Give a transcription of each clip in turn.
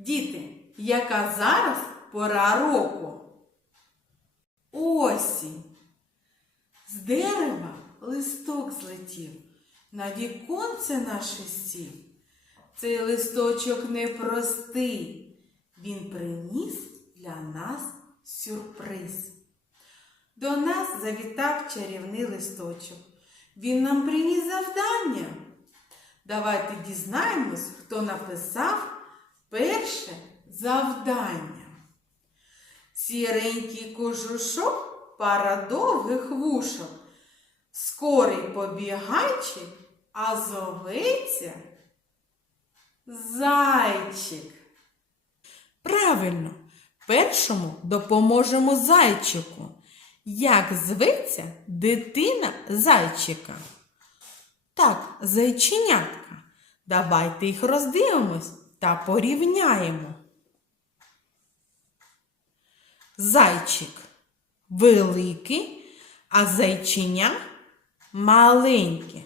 Діти, яка зараз пора року? Осінь. З дерева листок злетів, на віконце наше сів. Цей листочок непростий, він приніс для нас сюрприз. До нас завітав чарівний листочок. Він нам приніс завдання. Давайте дізнаємось, хто написав перше завдання. Сіренький кожушок, пара довгих вушок, скорий побігайчик, а зоветься зайчик. Правильно, першому допоможемо зайчику. Як зветься дитина зайчика? Так, зайченятка. Давайте їх роздивимось та порівняємо. Зайчик великий, а зайченя маленьке.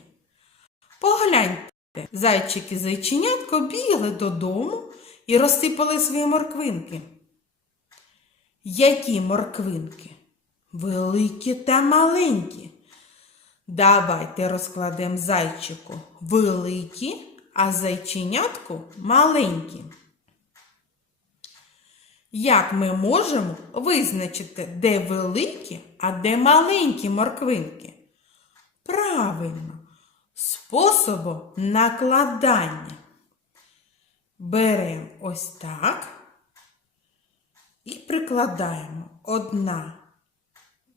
Погляньте, зайчик і зайченятко бігли додому і розсипали свої морквинки. Які морквинки? Великі та маленькі. Давайте розкладемо зайчику великі, а зайченятку маленькі. Як ми можемо визначити, де великі, а де маленькі морквинки? Правильно, способом накладання. Беремо ось так і прикладаємо одна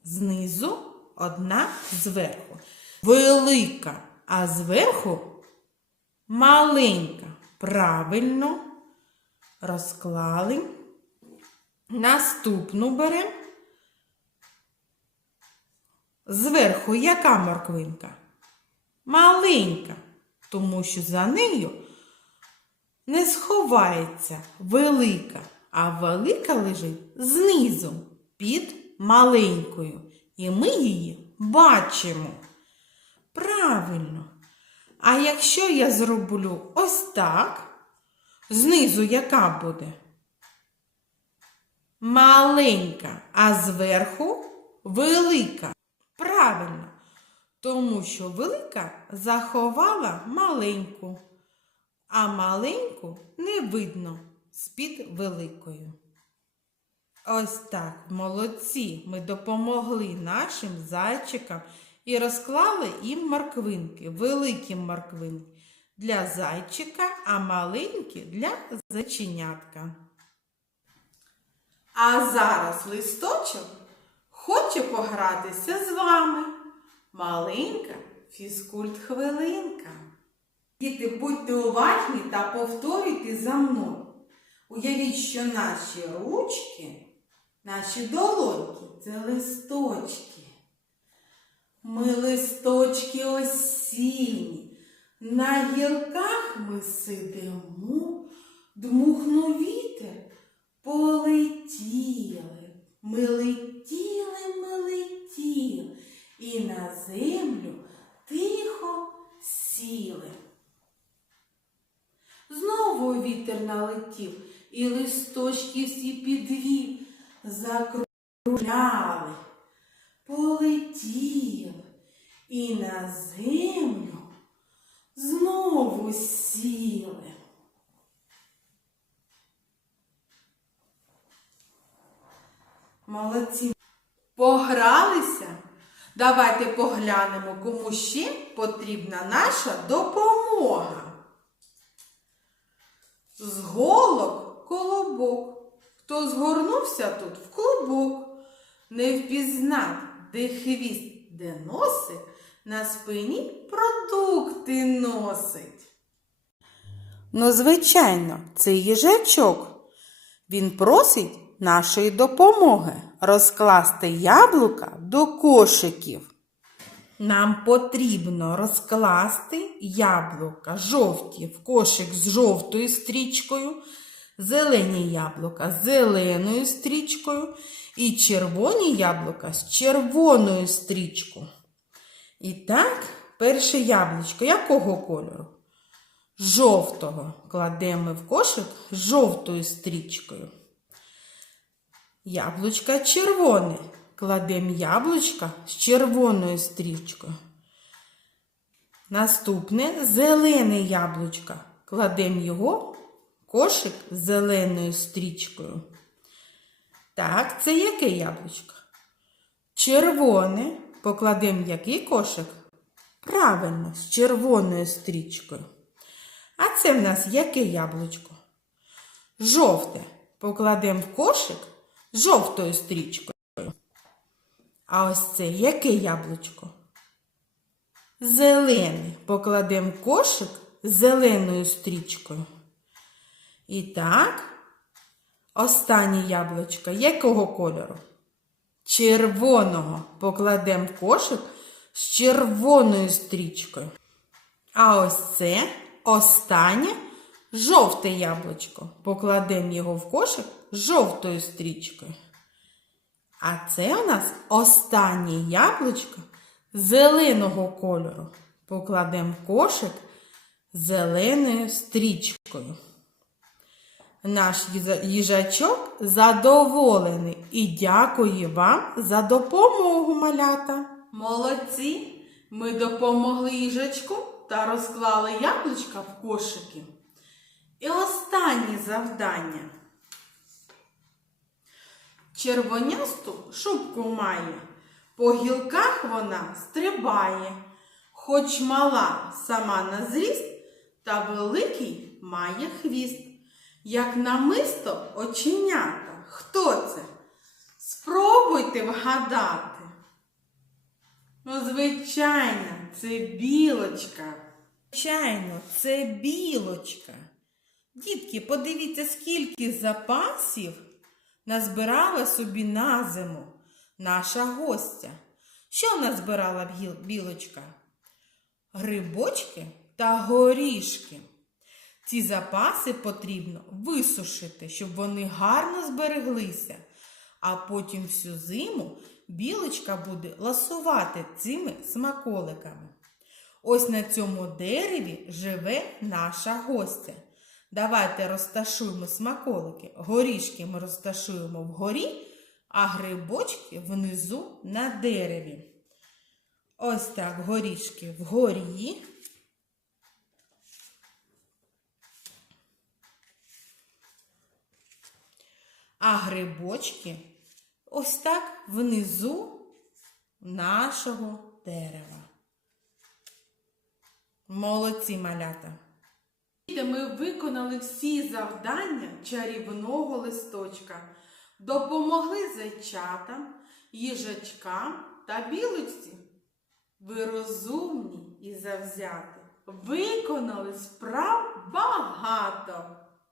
знизу, одна зверху. Велика, а зверху маленька. Правильно розклали. Наступну беремо. Зверху яка морквинка? Маленька, тому що за нею не сховається велика, а велика лежить знизу під маленькою. І ми її бачимо. Правильно. А якщо я зроблю ось так, знизу яка буде? Маленька, а зверху велика. Правильно, тому що велика заховала маленьку, а маленьку не видно з-під великою. Ось так, молодці, ми допомогли нашим зайчикам і розклали їм морквинки, великі морквинки для зайчика, а маленькі для зайченятка. А зараз листочок хоче погратися з вами. Маленька фізкульт-хвилинка. Діти, будьте уважні та повторюйте за мною. Уявіть, що наші ручки, наші долоньки це листочки. Ми листочки осінні. На гілках ми сидимо, дмухнув вітер, полетіли. Ми летіли, ми летіли, і на землю тихо сіли. Знову вітер налетів, і листочки всі підвів, закругляли, полетіли, і на землю знову сіли. Молодці. Погралися? Давайте поглянемо, кому ще потрібна наша допомога. З голок колобок. Хто згорнувся тут в клубок, не впізнав, де хвіст, де носик, на спині продукти носить. Ну, звичайно, це їжачок. Він просить нашої допомоги розкласти яблука до кошиків. Нам потрібно розкласти яблука жовті в кошик з жовтою стрічкою, зелені яблука з зеленою стрічкою і червоні яблука з червоною стрічкою. І так, перше яблучко якого кольору? жовтого кладемо в кошик жовтою стрічкою. Яблучка червоне. Кладемо яблучка з червоною стрічкою. Наступне зелене яблучко. Кладемо його в кошик з зеленою стрічкою. Так, це яке яблучко? Червоне. Покладемо який кошик? Правильно, з червоною стрічкою. А це в нас яке яблучко? Жовте. Покладемо в кошик з жовтою стрічкою. А ось це яке яблучко? Зелене. Покладемо кошик з зеленою стрічкою. І так, останнє яблучко якого кольору? Червоного покладемо в кошик з червоною стрічкою. А ось це останнє жовте яблучко. Покладемо його в кошик з жовтою стрічкою. А це у нас останнє яблучко зеленого кольору. Покладемо в кошик зеленою стрічкою. Наш їжачок задоволений і дякує вам за допомогу, малята. Молодці! Ми допомогли їжачку та розклали яблучка в кошики. І останнє завдання. Червонясту шубку має, по гілках вона стрибає, хоч мала сама на зріст, та великий має хвіст, як намисто оченята. Хто це? Спробуйте вгадати. Ну, звичайно, це білочка. Звичайно, це білочка. Дітки, подивіться, скільки запасів назбирала собі на зиму наша гостя. Що назбирала білочка? Грибочки та горішки. Ці запаси потрібно висушити, щоб вони гарно збереглися. А потім всю зиму білочка буде ласувати цими смаколиками. Ось на цьому дереві живе наша гостя. Давайте розташуємо смаколики. Горішки ми розташуємо вгорі, а грибочки внизу на дереві. Ось так горішки вгорі. А грибочки ось так внизу нашого дерева. Молодці малята. Ми виконали всі завдання чарівного листочка, допомогли зайчатам, їжачкам та білочці. Ви розумні і завзяти, виконали справ багато.